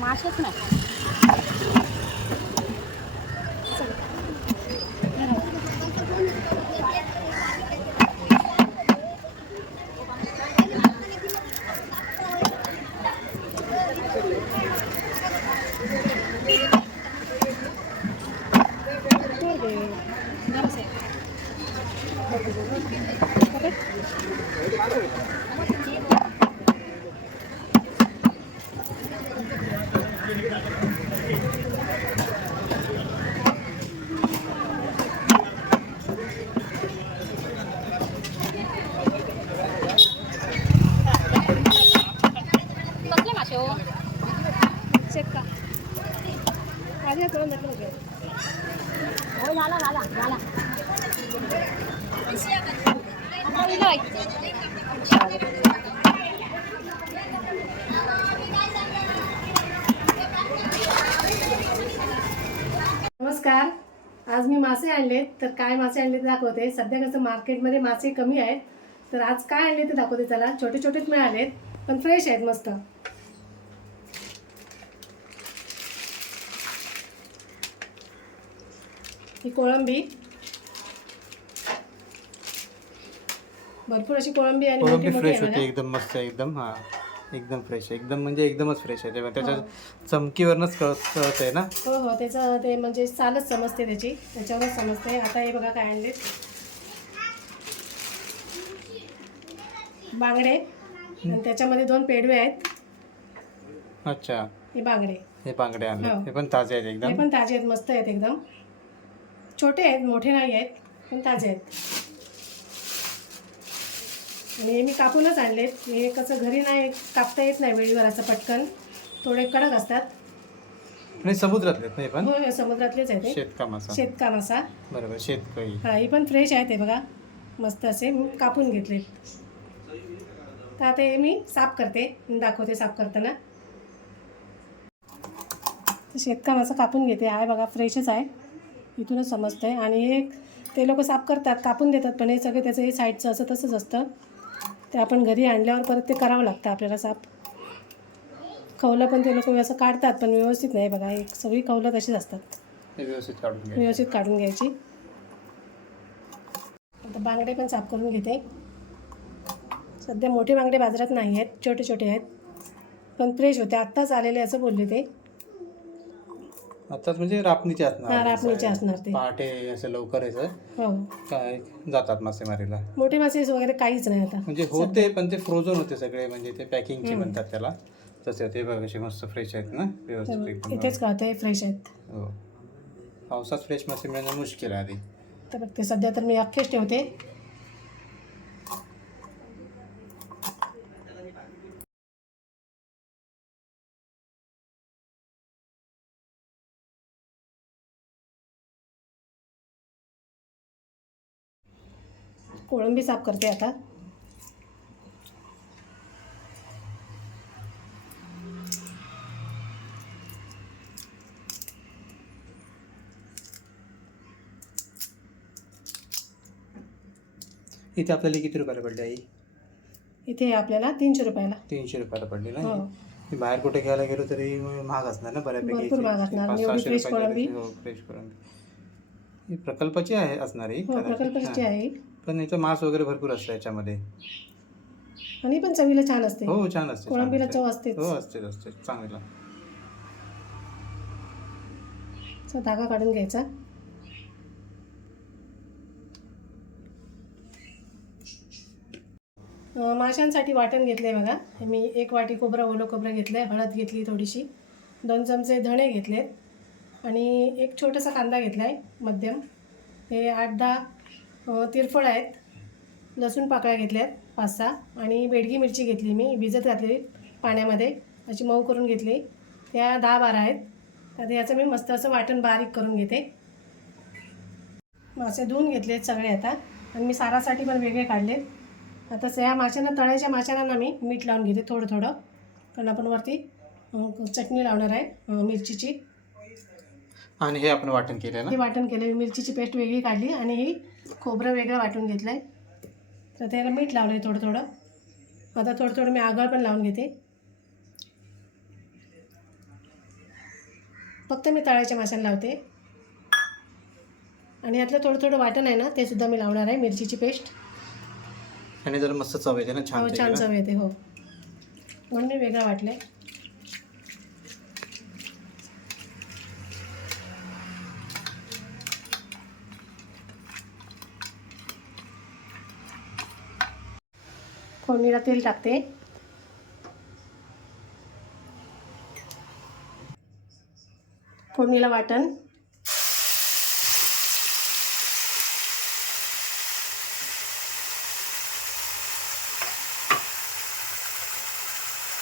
माशेच नाही नमस्कार. आज मी मासे आणले. तर काय मासे आणले ते दाखवते. सध्या कसं मार्केटमध्ये मासे कमी आहेत, तर आज काय आणले ते दाखवते. चला, छोटे छोटेच मिळालेत पण फ्रेश आहेत मस्त. ही कोळंबी, भरपूर अशी कोळंबी आणि कोळंबी फ्रेश होती एकदम मस्त. एकदम हा एकदम फ्रेश, एकदम म्हणजे एकदमच फ्रेश आहे. त्याच्या चमकीवरनच कळत आहे ना. हो हो, त्याचं ते म्हणजे चालच समजते त्याची, त्याच्यावरच समजते. आता हे बघा काय आणले, बांगडे आणि त्याच्यामध्ये 2 पेडवे आहेत. अच्छा, हे बांगडे, हे बांगडे आणले. हे पण ताजे आहेत एकदम. हे पण ताजे आहेत, मस्त आहेत एकदम. छोटे आहेत, मोठे नाही आहेत, पण ताजे आहेत. आणि हे मी कापूनच आणलेत. हे कसं घरी नाही कापता येत नाही वेळीवर असं पटकन, थोडे कडक असतात. आणि समुद्रातले हे पण. हो हो, समुद्रातलेच आहे ते. शेतका मासा बरोबर, शेतकरी. हा, ही पण फ्रेश आहे. ते बघा मस्त असे कापून घेतले. तर आता हे मी साफ करते, दाखवते साफ करताना. शेतका मासा कापून घेते. आहे बघा, फ्रेशच आहे, इथूनच समजतंय. आणि हे ते लोक साफ करतात, कापून देतात, पण हे सगळं त्याचं हे साईडचं असं तसंच असतं. ते आपण घरी आणल्यावर परत ते करावं लागतं आपल्याला साफ. खवलं पण ते लोक असं काढतात, पण व्यवस्थित नाही. बघा, एक सगळी खवलं तशीच असतात. व्यवस्थित काढून घ्यायची. आता बांगडे पण साफ करून घेते. सध्या मोठे बांगडे बाजारात नाही आहेत, छोटे छोटे आहेत, पण फ्रेश होते. आत्ताच आलेले असं बोलले ते. आताच म्हणजे रापणीचे असणार. हा, रापणीचे असणार ते. पहाटे असं लवकर यायचं. हो, काय जातात मासेमारीला. मोठे मासे वगैरे काहीच नाही आता. म्हणजे होते, पण ते फ्रोझन होते सगळे. म्हणजे ते पॅकिंगचे म्हणतात त्याला. तसे ते बघायचे मस्त फ्रेश आहेत ना, व्यवस्थित. इथेच कळते फ्रेश आहेत. हो, पावसात फ्रेश मासे मिळणं मुश्किल आहे आधी. तर बघ, ते सध्या तर मी अख्खेच ठेवते. कोळंबी साफ करते आता. इथे आपल्याला किती रुपयाला पडली आई? इथे आपल्याला 300 रुपयाला. 300 रुपयाला पडली ना. हो, बाहेर कुठे घ्यायला गेलो तरी महाग असणार ना बऱ्यापैकी. भरपूर महाग असणार. 500-600 फ्रेश कोळंबी. हो, फ्रेश कोळंबी. ही प्रकल्पाची आहे असणार ही. हो, प्रकल्पाची आहे. पण याचं मांस वगैरे भरपूर असतं याच्यामध्ये. आणि पण चवीला छान असते. हो, छान असते. कोळंबीला चव असतेच. हो, असते चांगला. धागा काढून घ्यायचा. माशांसाठी वाटण घेतलं आहे बघा. मी 1 वाटी खोबरं, ओलं खोबरं घेतलं आहे. हळद घेतली थोडीशी. 2 चमचे धणे घेतलेत आणि एक छोटासा कांदा घेतला आहे मध्यम. हे 8-10 तिरफळ आहेत. लसूण पाकळ्या घेतल्या आहेत 5-6. आणि बेडगी मिरची घेतली, मी भिजत घातली पाण्यामध्ये, अशी मऊ करून घेतली. त्या 10-12 आहेत. तर याचं मी मस्त असं वाटण बारीक करून घेते. मासे धुवून घेतले आहेत सगळे आता. आणि मी सारासाठी पण वेगळे काढले. आता या माशांना, तळ्याच्या माशांना मी मीठ लावून घेते थोडं थोडं, कारण आपण वरती चटणी लावणार आहे मिरचीची. आणि हे आपण वाटण केलं ना. हे वाटण केलं, मिरचीची पेस्ट वेगळी काढली आणि ही खोबरं वेगळं वाटून घेतलं आहे. तर त्याला मीठ लावलं आहे थोडं थोडं. आता थोडं थोडं मी आगळ पण लावून घेते. फक्त मी तळायच्या माशाला लावते. आणि यातलं थोडं थोडं वाटण आहे ना ते सुद्धा मी लावणार आहे, मिरचीची पेस्ट. आणि जरा मस्त चव येते ना, हो छान चव येते. हो म्हणून मी वेगळं वाटलं आहे. फोडणीला तेल टाकते. फोडणीला वाटण,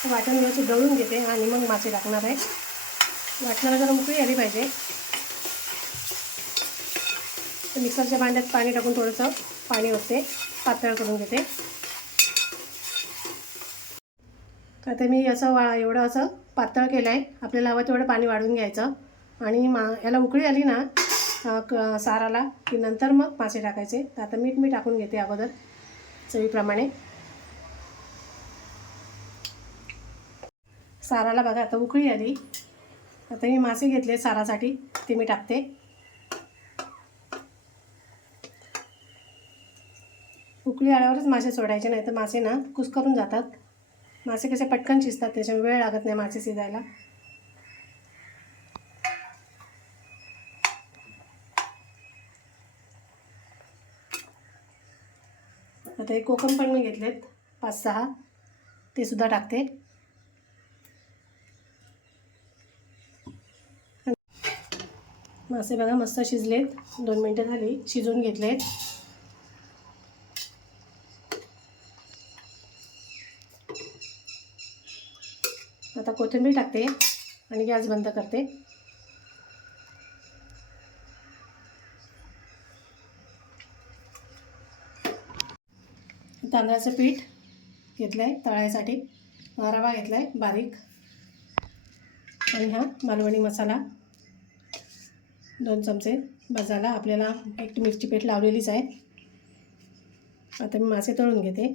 वाटण व्यवस्थित दळून घेते आणि मग मासे टाकणार आहे. वाटणाला जरा उकळी आली पाहिजे. तर मिक्सरच्या भांड्यात पाणी टाकून थोडंसं पाणी ओतते, पातळ करून घेते. आता मी एवढं असं पातळ केलं आहे. आपल्याला हवं तेवढं पाणी वाढवून घ्यायचं आणि याला उकळी आली ना साराला की नंतर मग मासे टाकायचे. तर आता मीठ मी टाकून घेते अगोदर चवीप्रमाणे. साराला बघा आता उकळी आली. आता मी मासे घेतले सारासाठी, ते मी टाकते. उकळी आल्यावरच मासे सोडायचे, नाही तर मासे ना कुस्करून जातात. मासे कसे पटकन शिजतात, त्याच्यामुळे वेळ लागत नाही मासे शिजायला. आता हे कोकम पण मी घेतलेत 5-6, ते सुद्धा टाकते. मासे बघा मस्त शिजलेत. 2 मिनटं झाली शिजवून घेतलेत. आता कोथिंबीर टाकते आणि गॅस बंद करते. तांदळाचं पीठ घेतलं आहे तळायसाठी. रवा घेतला आहे बारीक. आणि हा मालवणी मसाला 2 चमचे बजाला. आपल्याला एक मिरची पेस्ट लावलेलीच आहे. आता मी मासे तळून घेते.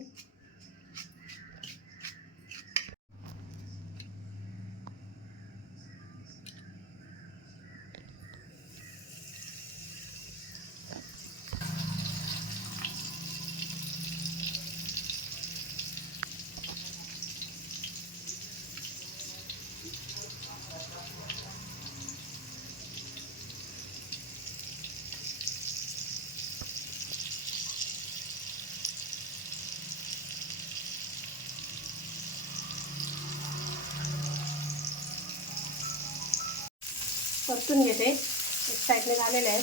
परतून घेते. एक साईडने झालेलं आहे.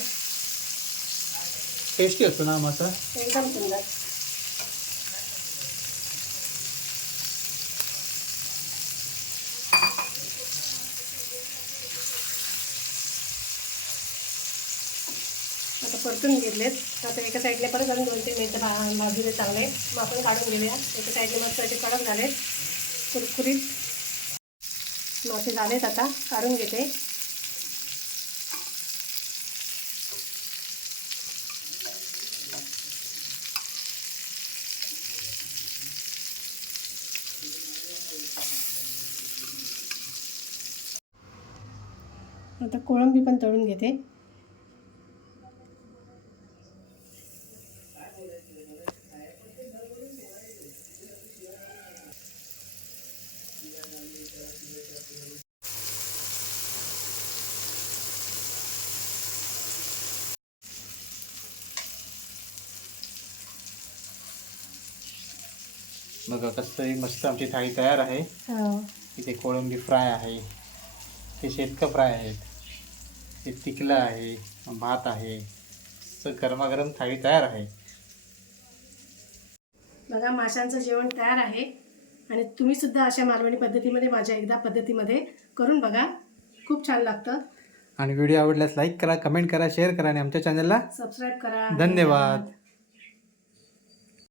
टेस्टी असतो ना मासा, एकदम सुंदर. आता परतून घेतलेत. आता एका साईडने परत अजून 2-3 मिनिटं भाजूले चांगले. मग आपण काढून घेऊया. एका साईडने मस्त असे कडक झालेत, कुरकुरीत मासे झालेत. आता काढून घेते. आता कोळंबी पण तळून घेते. बघा कसं मस्त आमची थाळी तयार आहे. इथे कोळंबी फ्राय आहे, ते शेतकं फ्राय आहेत, ते तिकलं आहे, भात आहे. गरमागरम थाळी तयार आहे. बघा माशांचं जेवण तयार आहे. आणि तुम्ही सुद्धा अशा मालवणी पद्धतीमध्ये माझ्या एकदा पद्धतीमध्ये करून बघा, खूप छान लागतं. आणि व्हिडिओ आवडल्यास लाईक करा, कमेंट करा, शेअर करा आणि आमच्या चॅनलला सबस्क्राईब करा. धन्यवाद.